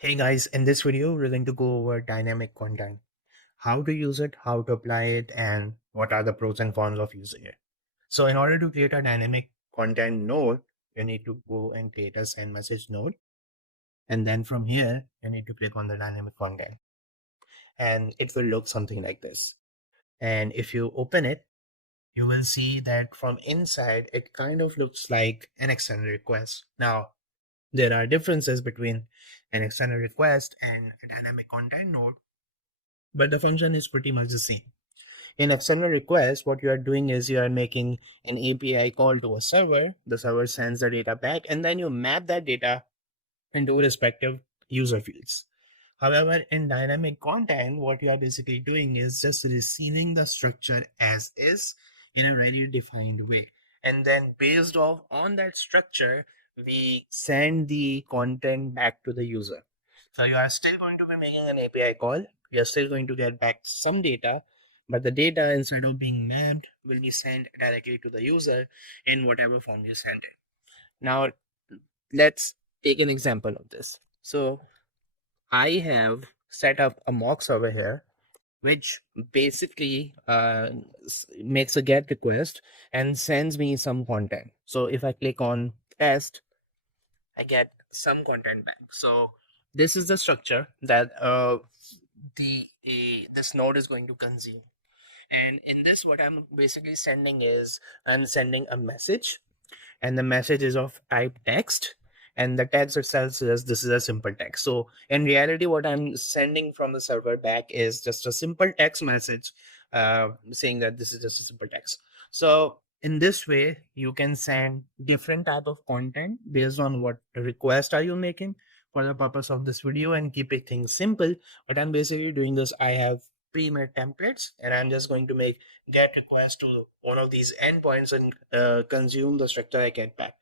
Hey guys, in this video, we're going to go over dynamic content, how to use it, how to apply it, and what are the pros and cons of using it. So in order to create a dynamic content node, you need to go and create a send message node. And then from here, you need to click on the dynamic content and it will look something like this. And if you open it, you will see that from inside, it kind of looks like an external request. Now, there are differences between an external request and a dynamic content node, but the function is pretty much the same. In external request, what you are doing is you are making an API call to a server. The server sends the data back, and then you map that data into respective user fields. However, in dynamic content, what you are basically doing is just receiving the structure as is in a very defined way. And then based off on that structure, we send the content back to the user. So you are still going to be making an API call. You're still going to get back some data, but the data, instead of being mapped, will be sent directly to the user in whatever form you send it. Now, let's take an example of this. So I have set up a mock server here, which basically makes a GET request and sends me some content. So if I click on test, I get some content back. So this is the structure that this node is going to consume. And in this, what I'm basically sending is I'm sending a message, and the message is of type text, and the text itself says this is a simple text. So in reality, what I'm sending from the server back is just a simple text message saying that this is just a simple text. So in this way, you can send different type of content based on what request are you making. For the purpose of this video and keeping things simple, what I'm basically doing is I have pre-made templates, and I'm just going to make get request to one of these endpoints and consume the structure I get back.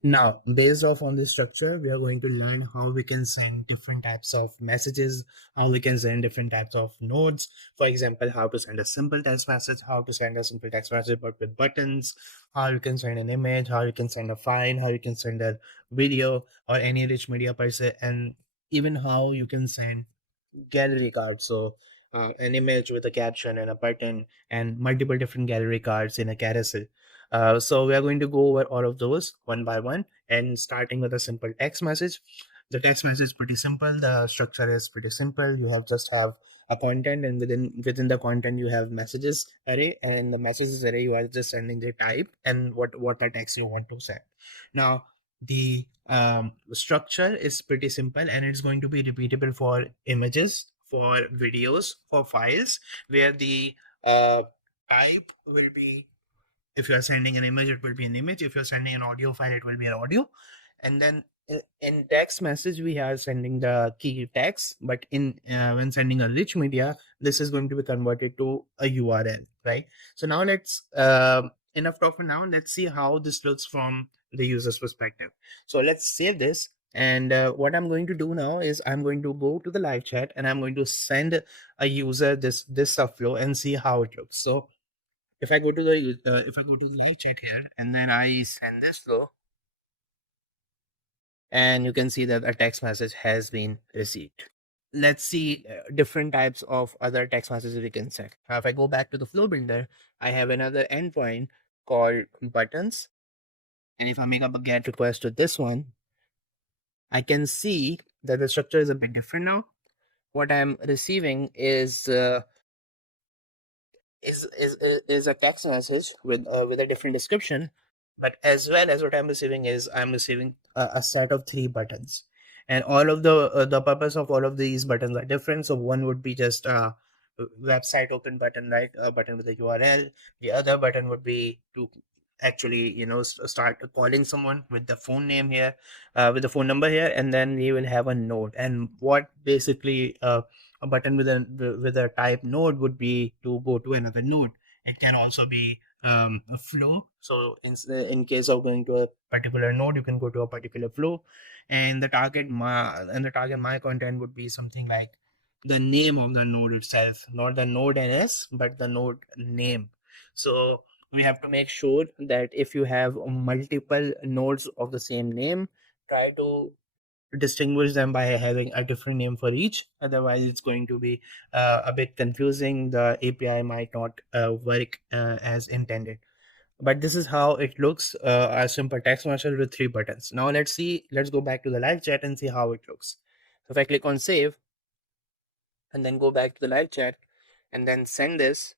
Now, based off on this structure, we are going to learn how we can send different types of messages, how we can send different types of nodes. For example, how to send a simple text message, how to send a simple text message but with buttons, how you can send an image, how you can send a file, how you can send a video or any rich media per se, and even how you can send gallery cards. So an image with a caption and a button and multiple different gallery cards in a carousel. So we are going to go over all of those one by one, and starting with a simple text message. The text message is pretty simple. The structure is pretty simple. You have just have a content, and within the content you have messages array, and the messages array you are just sending the type and what the text you want to send. Now the structure is pretty simple, and it's going to be repeatable for images, for videos, for files, where the type will be, if you're sending an image, it will be an image. If you're sending an audio file, it will be an audio. And then in text message, we are sending the key text, but in when sending a rich media, this is going to be converted to a URL, right? So now let's enough talk for now. Let's see how this looks from the user's perspective. So let's save this. And what I'm going to do now is I'm going to go to the live chat, and I'm going to send a user this subflow and see how it looks. So if I go to the live chat here, and then I send this flow, and you can see that a text message has been received. Let's see different types of other text messages we can send. Now, if I go back to the flow builder, I have another endpoint called buttons, and if I make up a get request to this one, I can see that the structure is a bit different now. What I'm receiving is a text message with a different description, but as well as what I'm receiving is I'm receiving a set of three buttons, and all of the purpose of all of these buttons are different. So one would be just a website open button, right? A button with a URL. The other button would be to actually start calling someone with the phone name here, with the phone number here, and then we will have a node. And what basically a button with a type node would be to go to another node. It can also be a flow. So in case of going to a particular node, you can go to a particular flow, and the target my content would be something like the name of the node itself, not the node NS, but the node name. So we have to make sure that if you have multiple nodes of the same name, try to distinguish them by having a different name for each. Otherwise, it's going to be a bit confusing. The API might not work as intended. But this is how it looks, a simple text message with three buttons. Now let's go back to the live chat and see how it looks. So if I click on save and then go back to the live chat and then send this,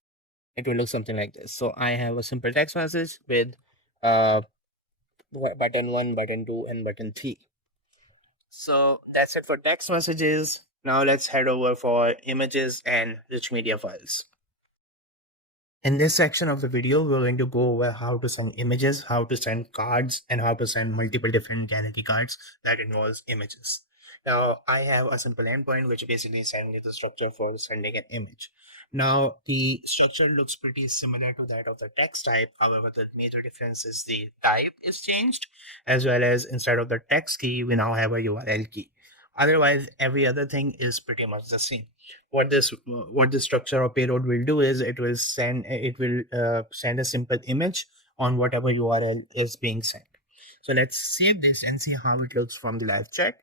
it will look something like this. So I have a simple text message with uh, button 1, button 2, and button 3. So that's it for text messages. Now let's head over for images and rich media files. In this section of the video, we're going to go over how to send images, how to send cards, and how to send multiple different gallery cards that involves images. Now, I have a simple endpoint which basically sends me the structure for sending an image. Now, the structure looks pretty similar to that of the text type. However, the major difference is the type is changed, as well as instead of the text key, we now have a URL key. Otherwise, every other thing is pretty much the same. What this structure or payload will do is it will send a simple image on whatever URL is being sent. So let's save this and see how it looks from the live chat.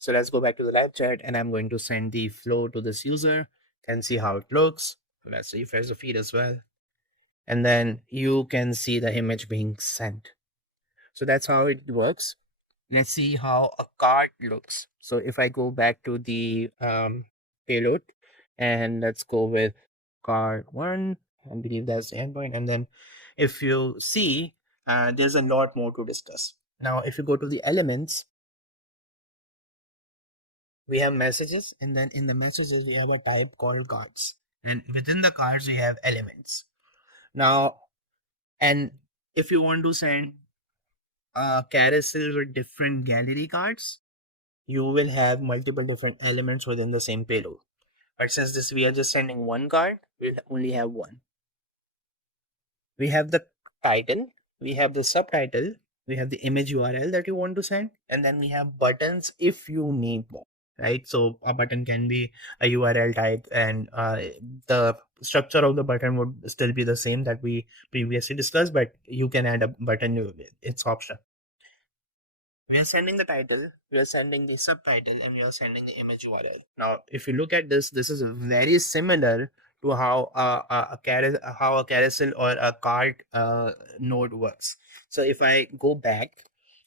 So let's go back to the live chat and I'm going to send the flow to this user and see how it looks. So let's refresh the feed as well. And then you can see the image being sent. So that's how it works. Let's see how a card looks. So if I go back to the payload and let's go with card 1, I believe that's the endpoint. And then if you see, there's a lot more to discuss. Now, if you go to the elements, we have messages, and then in the messages, we have a type called cards. And within the cards, we have elements. Now, and if you want to send a carousel with different gallery cards, you will have multiple different elements within the same payload. But since this we are just sending one card, we'll only have one. We have the title, we have the subtitle, we have the image URL that you want to send, and then we have buttons if you need more. Right, so a button can be a URL type, and the structure of the button would still be the same that we previously discussed, but you can add a button, it's optional. We are sending the title, we are sending the subtitle, and we are sending the image URL. Now, if you look at this, this is very similar to how how a carousel or a cart node works. So if I go back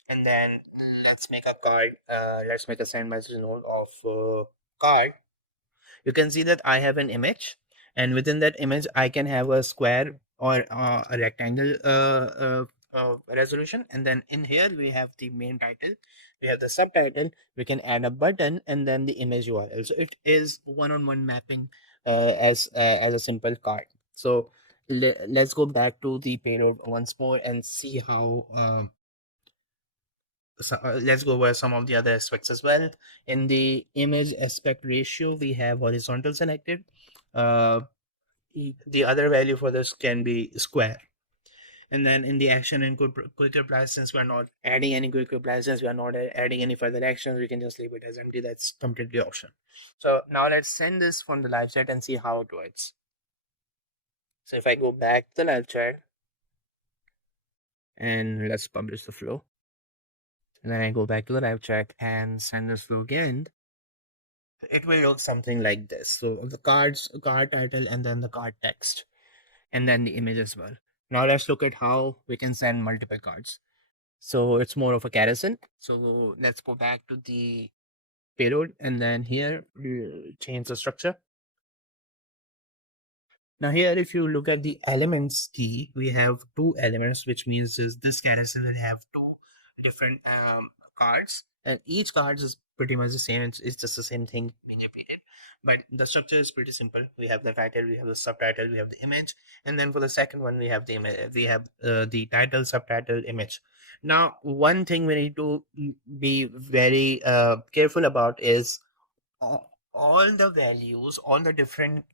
and then let's make a card, let's make a send message node of card. You can see that I have an image, and within that image I can have a square or a rectangle resolution, and then in here we have the main title, we have the subtitle, we can add a button, and then the image URL. So it is one-on-one mapping as a simple card. So let's go back to the payload once more and see how let's go over some of the other aspects as well. In the image aspect ratio, we have horizontal selected. Uh, the other value for this can be square. And then in the action and quick replies, since we're not adding any quick replies, since we are not adding any further actions, we can just leave it as empty. That's completely optional. So now let's send this from the live chat and see how it works. So if I go back to the live chat and let's publish the flow, and then I go back to the live chat and send this flow again, it will look something like this. So the card title, and then the card text, and then the image as well. Now let's look at how we can send multiple cards. So it's more of a carousel. So let's go back to the payload, and then here we change the structure. Now here, if you look at the elements key, we have two elements, which means is this carousel will have two different cards, and each card is pretty much the same. It's just the same thing being repeated, but the structure is pretty simple. We have the title, we have the subtitle, we have the image, and then for the second one, we have the image. We have the title, subtitle, image. Now, one thing we need to be very careful about is all the values, all the different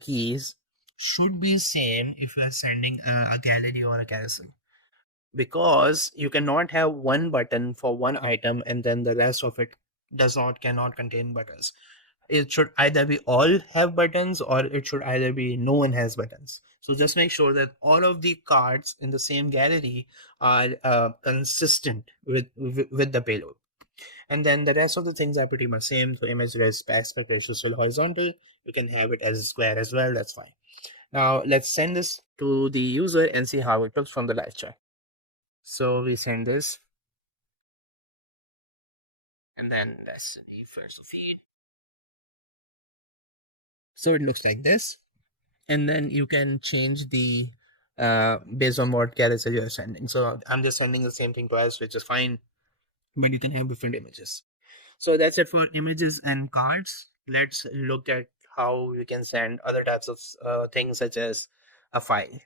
keys should be same if you're sending a gallery or a carousel, because you cannot have one button for one item and then the rest of it cannot contain buttons. It should either be all have buttons, or it should either be no one has buttons. So just make sure that all of the cards in the same gallery are consistent with the payload. And then the rest of the things are pretty much same. So image aspect ratio is still horizontal. You can have it as a square as well. That's fine. Now let's send this to the user and see how it looks from the live chat. So we send this, and then let's refresh the feed. So it looks like this, and then you can change the based on what character you're sending. So I'm just sending the same thing twice, which is fine, but you can have different images. So that's it for images and cards. Let's look at how we can send other types of things such as a file.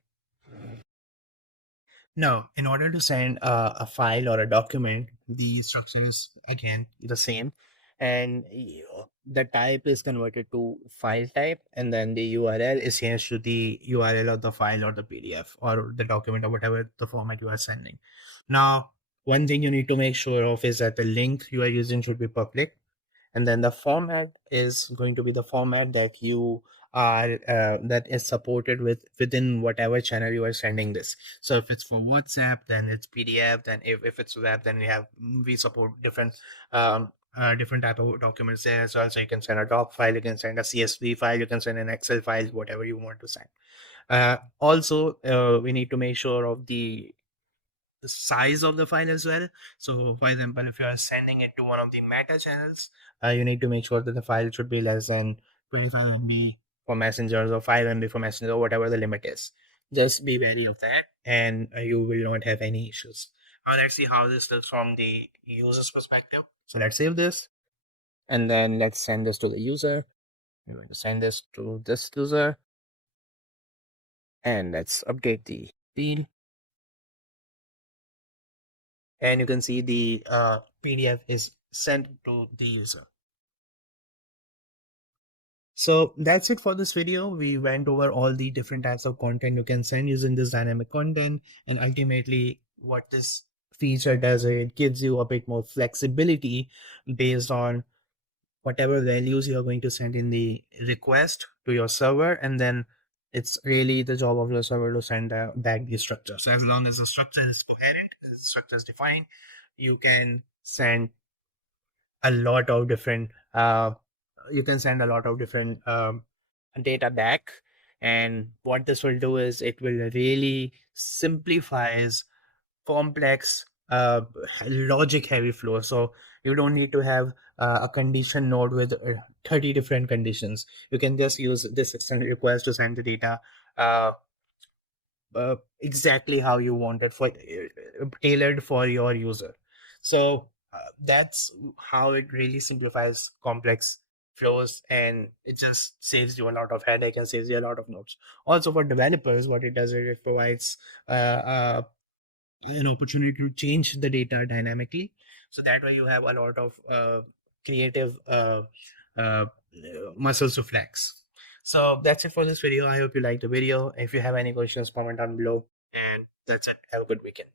Now, in order to send a file or a document, the structure is again the same, and the type is converted to file type, and then the URL is changed to the URL of the file or the PDF or the document or whatever the format you are sending. Now, one thing you need to make sure of is that the link you are using should be public, and then the format is going to be the format that you are that is supported within whatever channel you are sending this. So if it's for WhatsApp, then it's PDF. Then if it's web, then we support different type of documents there as well. So you can send a doc file, you can send a CSV file, you can send an Excel file, whatever you want to send. Also, we need to make sure of the size of the file as well. So, for example, if you are sending it to one of the meta channels, you need to make sure that the file should be less than 25 MB for messengers or 5 MB for messenger or whatever the limit is. Just be wary of that, and you will not have any issues. Now, let's see how this looks from the user's perspective. So, let's save this, and then let's send this to the user. We're going to send this to this user, and let's update the field. And you can see the PDF is sent to the user. So that's it for this video. We went over all the different types of content you can send using this dynamic content, and ultimately what this feature does is it gives you a bit more flexibility based on whatever values you're going to send in the request to your server, and then it's really the job of your server to send back the structure. So as long as the structure is coherent, the structure is defined, you can send a lot of different you can send a lot of different data back. And what this will do is it will really simplifies complex logic heavy flow. So you don't need to have a condition node with 30 different conditions. You can just use this extended request to send the data uh, exactly how you want it for tailored for your user. So that's how it really simplifies complex flows, and it just saves you a lot of headache and saves you a lot of nodes. Also for developers, what it does is it provides an opportunity to change the data dynamically, so that way you have a lot of creative uh, muscles to flex. So that's it for this video. I hope you liked the video. If you have any questions, comment down below, and that's it. Have a good weekend.